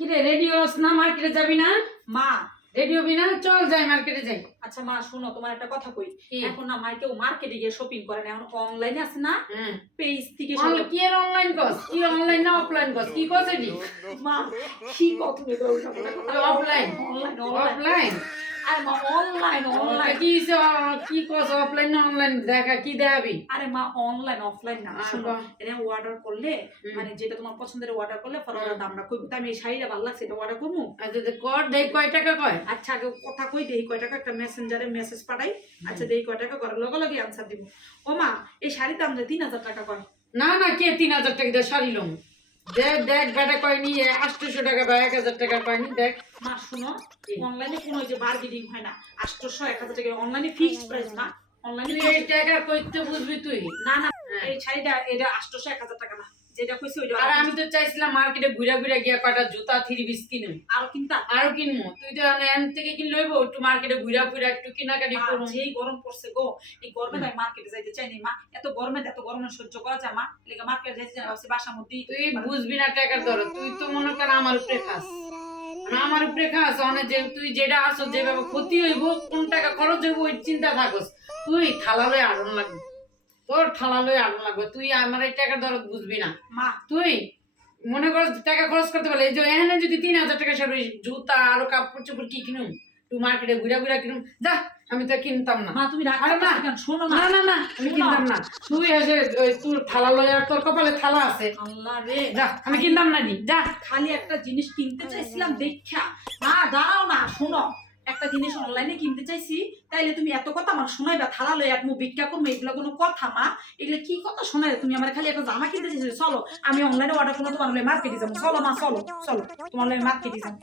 কিরে রেডি হস না মার্কেটে যাবি না? মা। রেডি হবি না চল যাই মার্কেটে যাই। আচ্ছা মা শুনো তোমার একটা কথা কই। এখন না মা কেউ মার্কেটে গিয়ে শপিং করে না এখন অনলাইনে আছে না? হ্যাঁ। পেজ থেকে অনলাইন কি এর অনলাইন কস কি অনলাইন না অফলাইন কস কি কস এডি মা কি কত বলছো অফলাইন অনলাইন অফলাইন আরে মা অনলাইন অনলাইন কি কি অফলাইন না অনলাইন দেখা কি দেখাবি? আরে মা অনলাইন অফলাইন না। শোনো এটা অর্ডার করলে মানে যেটা তোমার পছন্দের অর্ডার করলে পরে। দামটা কইবো আমি এই শাড়িটা ভালো লাগছে এটা অর্ডার করব? আচ্ছা কর দেখ কয় টাকা কয়? আচ্ছা আগে কথা কই দেই কয় টাকা? একটা মেসেঞ্জারে মেসেজ পাঠাই। আচ্ছা দেই কয় টাকা করে লগে লগে আনসার দিব। ও মা এই শাড়ির দাম যে তিন হাজার টাকা করে না না কে তিন হাজার টাকা দিয়ে? শাড়ি লম। দেখ দেখ বেটা কয়নি আটশোশো টাকা বা এক হাজার টাকা পাইনি দেখ। মা শুনো অনলাইনে কোনো যে বার্গেনিং হয় না আটশোশো এক হাজার টাকা অনলাইনে ফিক্সড প্রাইস না অনলাইনে এই টাকা কইতে বুঝবি তুই। না না হ্যাঁ। এই শাড়িটা এটা আটশোশো এক হাজার টাকা না। যেটা কইছি ওইটা আর আমি তো চাইছিলাম মার্কেটে ঘুরে ঘুরে গিয়া কয়টা জুতা থ্রি পিস কিনুম। আরও কিনতা? আরও তুই তো এন থেকে কিন লইবো একটু মার্কেটে ঘুরা ফিরা একটু কেনাকাটি করব যেই গরম পড়ছে গো এই গরমে তাই মার্কেটে যাইতে মা। এত গরমে এত গরমে সহ্য করা যায় মা। লেগে মার্কেটে যাইতে চাই ভাবছি বাসার মধ্যেই তুই বুঝবি না টাকার দর তুই তো মনে কর আমার উপরে খাস। আমার উপরে খাস অনেক যে তুই যেটা আসো যেভাবে ক্ষতি হইব কোন টাকা খরচ হইব ওই চিন্তা থাকস। তুই থালা লয়ে আগুন লাগবে। তোর থালা লয়ে আগুন লাগবে। তুই আমার এই টাকার দর বুঝবি না। মা। তুই মনে কর টাকা খরচ করতে পারলে এই যে এখানে যদি তিন হাজার টাকা সব জুতা আরও কাপড় চোপড় কি কিনুম? তুই মার্কেটে ঘুরা ঘুরা কিনুম। যা আমি তো কিনতাম না। মা তুমি না। শোনো না। না না না আমি কিনতাম না। তুই এসে ওই তোর থালা লয়ে আর তোর কপালে থালা আছে। আল্লাহ রে। যা আমি কিনতাম না দি যা। খালি একটা জিনিস কিনতে চাইছিলাম দেখা না দাঁড়াও না শোনো। একটা জিনিস অনলাইনে কিনতে চাইছি, তাইলে তুমি এত কথা আমার শোনাইবা, থালা লই এক মুখ ভিক্ষা করব এগুলো কোনো কথা মা। এগুলো কি কথা শোনাই তুমি? আমার খালি একটা জামা কিনতে চাইছো, চলো। আমি অনলাইনে অর্ডার করব তোমার মার্কেটে যাব। চলো মা, চলো চলো, তোমার মার্কেটে যাব।